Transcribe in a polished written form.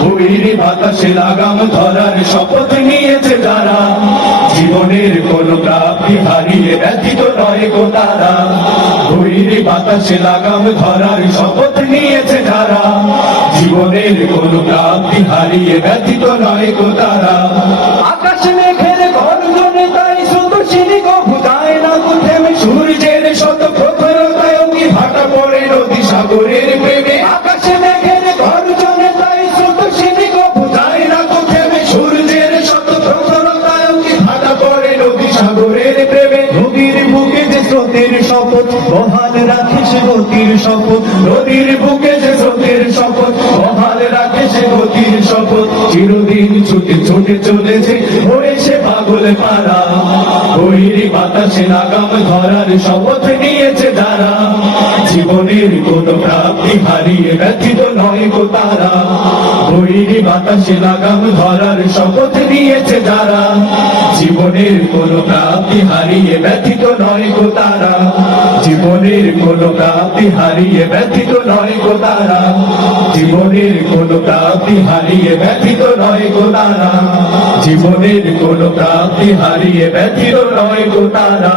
বৈরী বাতাসে লাগাম ধরার শপথ নিয়েছে যারা, জীবনের কোন প্রাপ্তি হারিয়ে ব্যথিত নয় গো তারা। বৈরী বাতাসে লাগাম ধরার শপথ নিয়েছে যারা, জীবনের কোন প্রাপ্তি হারিয়ে ব্যথিত নয় গো তারা। আকাশ মেঘের গর্জনে তাই শুধু চিনি কবু যায় না গো থেমে, সূর্যের শত প্রখরতায় অঙ্গি ভাটা পড়ে নদী সাগরের প্রেমে। আকাশ মেঘের গর্জনে তাই শুধু চিনি কবু যায় না গো থেমে, সূর্যের শত প্রখরতায় অঙ্গি ভাটা পড়ে নদী সাগরের প্রেমে। নদীর বুকে যে স্রোতের শপথ বহাল রাখিস গতির শপথ, নদীর বুকে যে স্রোতের শপথ বহাল রাখিস গতির শপথ। চিরদিন ছুটে ছুটে চলেছে হয়েছে পাগল পারা, বৈরী বাতাসে লাগাম ধরার শপথ নিয়েছে যারা, জীবনের কোন প্রাপ্তি হারিয়ে ব্যথিত নয় গো তারা। বৈরী বাতাসে লাগাম ধরার শপথ নিয়েছে যারা, জীবনের কোন প্রাপ্তি হারিয়ে ব্যথিত নয় গো তারা। জীবনের কোন প্রাপ্তি হারিয়ে ব্যথিত নয় গো তারা। জীবনের কোন প্রাপ্তি হারিয়ে ব্যথিত নয় গো তারা। জীবনের কোন প্রাপ্তি হারিয়ে ব্যথিত নয় গো তারা।